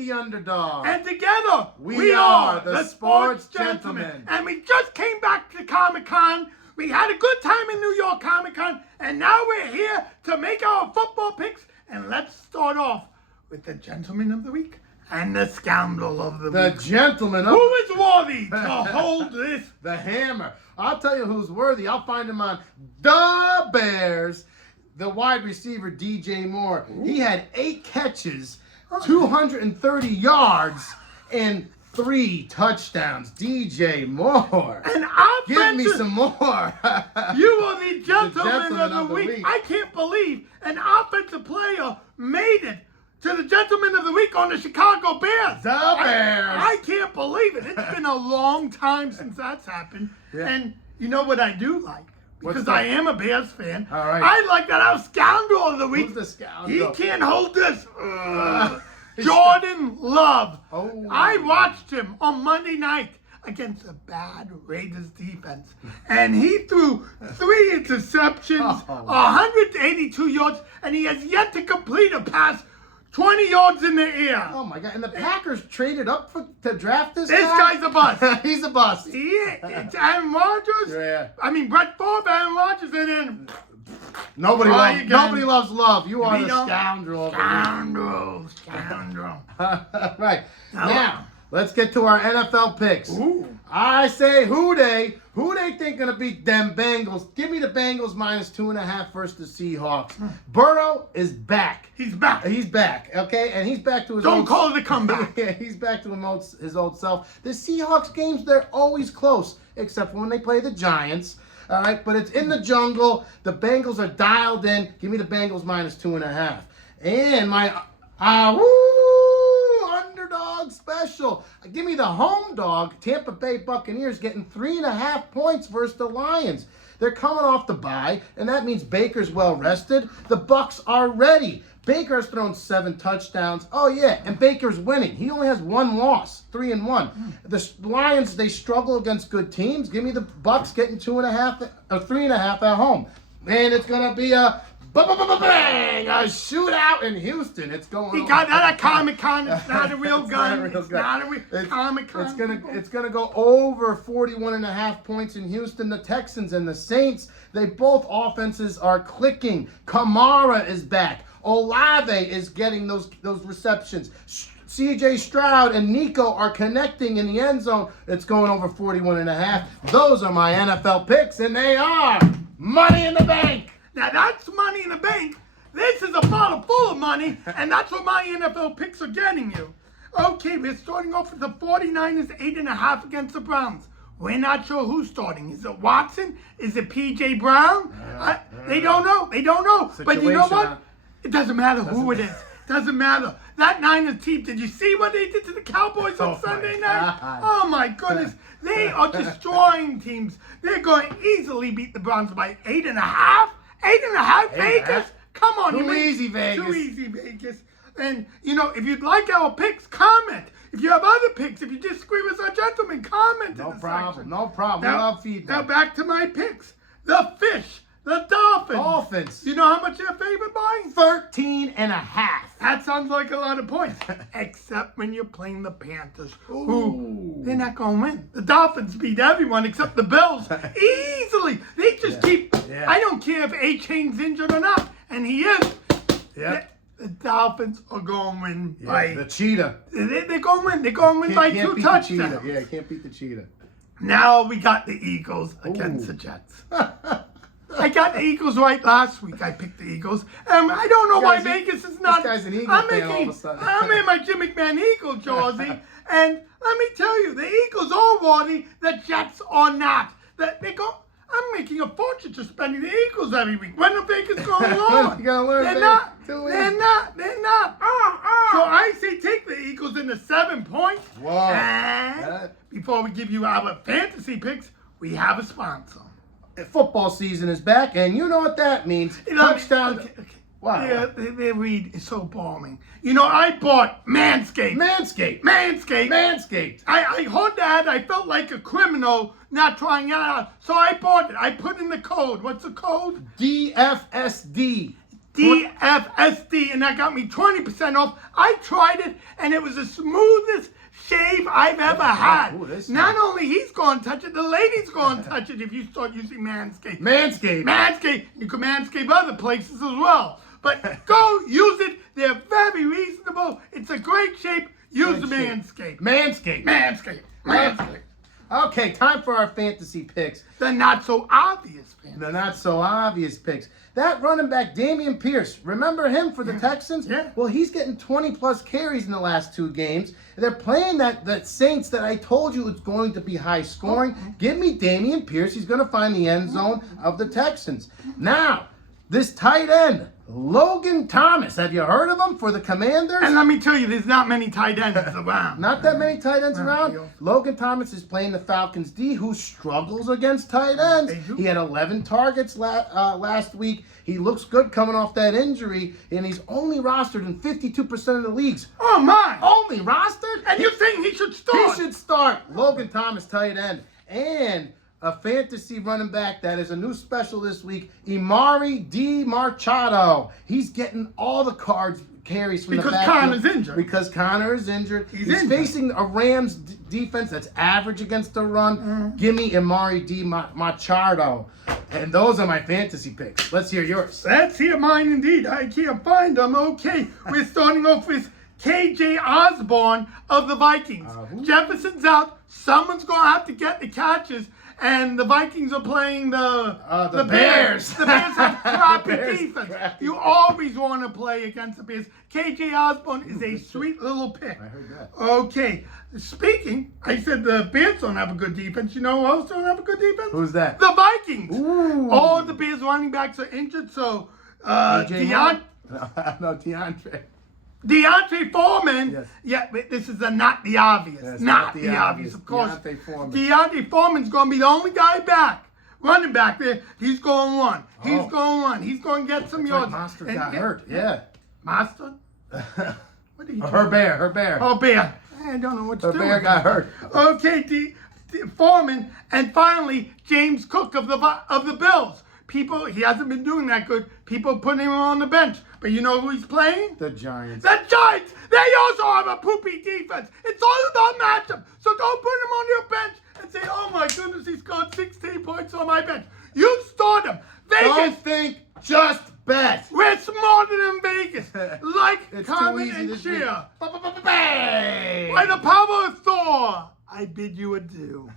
the underdog. And together, we are the Sports Gentlemen. And we just came back to Comic-Con. We had a good time in New York Comic-Con. And now we're here to make our football picks. And let's start off with the Gentleman of the Week and the Scoundrel of the Week. The Gentleman of Who is worthy to hold this? The Hammer. I'll tell you who's worthy. I'll find him on the Bears. The wide receiver, DJ Moore. He had 8 catches, 230 yards, and 3 touchdowns. DJ Moore. And Give me some more. You are the Gentleman of the Week. I can't believe an offensive player made it to the Gentleman of the Week on the Chicago Bears. The Bears. I can't believe it. It's been a long time since that's happened. Yeah. And you know what I do like? Because I am a Bears fan. All right. I like that our Scoundrel of the Week. Who's the Scoundrel? He can't hold this. Jordan Love. Oh. I watched him on Monday night against a bad Raiders defense. And he threw 3 interceptions, 182 yards, and he has yet to complete a pass 20 yards in the air. Oh, my God. And the Packers traded up to draft this This guy? guy's a bust. He's a bust. It's Aaron Rodgers. Yeah. I mean, Brett Favre, Aaron Rodgers, and then... Nobody loves love. You are the Scoundrel. Scoundrel. Right. Now, let's get to our NFL picks. Ooh. I say who they think gonna beat them Bengals. Give me the Bengals -2.5 versus the Seahawks. Burrow is back. He's back. He's back, okay? And he's back to his Don't call it a comeback. Yeah, he's back to his old self. The Seahawks games, they're always close, except for when they play the Giants. All right, but it's in the jungle. The Bengals are dialed in. Give me the Bengals -2.5. And my underdog special. Give me the home dog, Tampa Bay Buccaneers, getting 3.5 points versus the Lions. They're coming off the bye, and that means Baker's well rested. The Bucs are ready. Baker has thrown 7 touchdowns. Oh, yeah, and Baker's winning. He only has 1 loss, 3-1. The Lions, they struggle against good teams. Give me the Bucs getting 2.5 or 3.5 at home. And it's going to be a bang, a shootout in Houston. It's going on. He got that at Comic-Con. It's not a real gun. It's not a real Comic-Con. It's gonna go over 41.5 points in Houston. The Texans and the Saints, they both offenses are clicking. Kamara is back. Olave is getting those receptions. CJ Stroud and Nico are connecting in the end zone. It's going over 41.5. Those are my NFL picks, and they are Money in the Bank. Now that's Money in the Bank. This is a bottle full of money, and that's what my NFL picks are getting you. Okay, we're starting off with the 49ers 8.5 against the Browns. We're not sure who's starting. Is it Watson? Is it P.J. Brown? They don't know. But you know what? It doesn't matter who it is. Doesn't matter. That Niners team, did you see what they did to the Cowboys on Sunday night? Oh, my goodness. They are destroying teams. They're going to easily beat the Browns by 8.5. 8.5, Vegas? Come on. Too easy, Vegas. Too easy, Vegas. And, you know, if you'd like our picks, comment. If you have other picks, if you disagree with our gentlemen, comment No in the problem. section. No problem. We love feedback. Now back to my picks. The Fish. The Dolphins. Dolphins. You know how much they're favored by? 13.5. That sounds like a lot of points. Except when you're playing the Panthers. Who, they're not going to win. The Dolphins beat everyone except the Bills. Easily. They just keep... Yeah. I don't care if A-Chain's injured or not. And he is. Yeah. The Dolphins are going to win by... The Cheetah. They're going to win. They're going to win by 2 touchdowns. Yeah, can't beat the Cheetah. Now we got the Eagles against the Jets. I got the Eagles right last week. I picked the Eagles. I don't know why Vegas is not... This guy's an Eagle fan all of a sudden. I'm in my Jim McMahon Eagle jersey. And let me tell you, the Eagles are worthy. The Jets are not. I'm making a fortune just spending the Eagles every week. When are Vegas going on? You gotta learn, They're baby. not. Too They're easy. not. They're not. So I say take the Eagles in the 7 points. Whoa. And before we give you our fantasy picks, we have a sponsor. Football season is back, and you know what that means. You know, Touchdown. Okay. Wow. Yeah, their read is so boring. You know, I bought Manscaped. Manscaped. I heard that. I felt like a criminal not trying it out. So I bought it. I put in the code. What's the code? DFSD. DFSD, and that got me 20% off. I tried it, and it was the smoothest shave I've ever had. Ooh, this Not nice. only he's going to touch it, the lady's going to touch it if you start using Manscaped. Manscaped. Manscaped. You can Manscaped other places as well. But go use it. They're very reasonable. It's a great shape. Use the Manscaped. Manscaped. Manscaped. Manscaped. Okay, time for our fantasy picks. The not so obvious fans. The not so obvious picks. That running back, Damian Pierce, remember him for the Texans? Yeah. Well, he's getting 20 plus carries in the last 2 games. They're playing that Saints that I told you it's going to be high scoring. Give me Damian Pierce. He's going to find the end zone of the Texans. Now, this tight end, Logan Thomas. Have you heard of him for the Commanders? And let me tell you, there's not many tight ends around. Not that many tight ends around. yeah. Logan Thomas is playing the Falcons D, who struggles against tight ends. They do. He had 11 targets last week. He looks good coming off that injury, and he's only rostered in 52% of the leagues. Oh, my. Only rostered? And you're saying he should start? He should start. Logan Thomas, tight end. And a fantasy running back that is a new special this week, Imari D. Machado. He's getting all the carries from Because the backfield. Connor's injured. Because Connor is injured. He's He's injured. facing a Rams defense that's average against the run. Give me Imari D. Machado. And those are my fantasy picks. Let's hear yours. Let's hear mine indeed. I can't find them. Okay, we're starting off with KJ Osborne of the Vikings. Who? Jefferson's out. Someone's going to have to get the catches. And the Vikings are playing the Bears. The Bears have crappy Bears defense. crappy. You always want to play against the Bears. KJ Osborne is a sweet little pick. I heard that. Okay, speaking, I said the Bears don't have a good defense. You know who else don't have a good defense? Who's that? The Vikings. Ooh. All the Bears running backs are injured, so DJ Deontay No, DeAndre. Foreman. Yes. Yeah, but this is not the obvious. Yes, not the obvious, of course. Deontay Foreman. Deontay Foreman's going to be the only guy back. Running back there. He's going to run. He's Oh. going to run. He's going to get some That's right, yards. Monster And- got hurt. Yeah. Monster? What are you Her bear. Oh, Bear. I don't know what to Her do. bear with got this. hurt. Okay, Foreman, and finally James Cook of the Bills. People, he hasn't been doing that good. People putting him on the bench, but you know who he's playing? The Giants. The Giants. They also have a poopy defense. It's all about matchup. So don't put him on your bench and say, "Oh my goodness, he scored 16 points on my bench." You start him. Don't Vegas. think, just bet. We're smarter than Vegas. Like, It's too comment, easy and this week. share. Bang! By the power of Thor, I bid you adieu.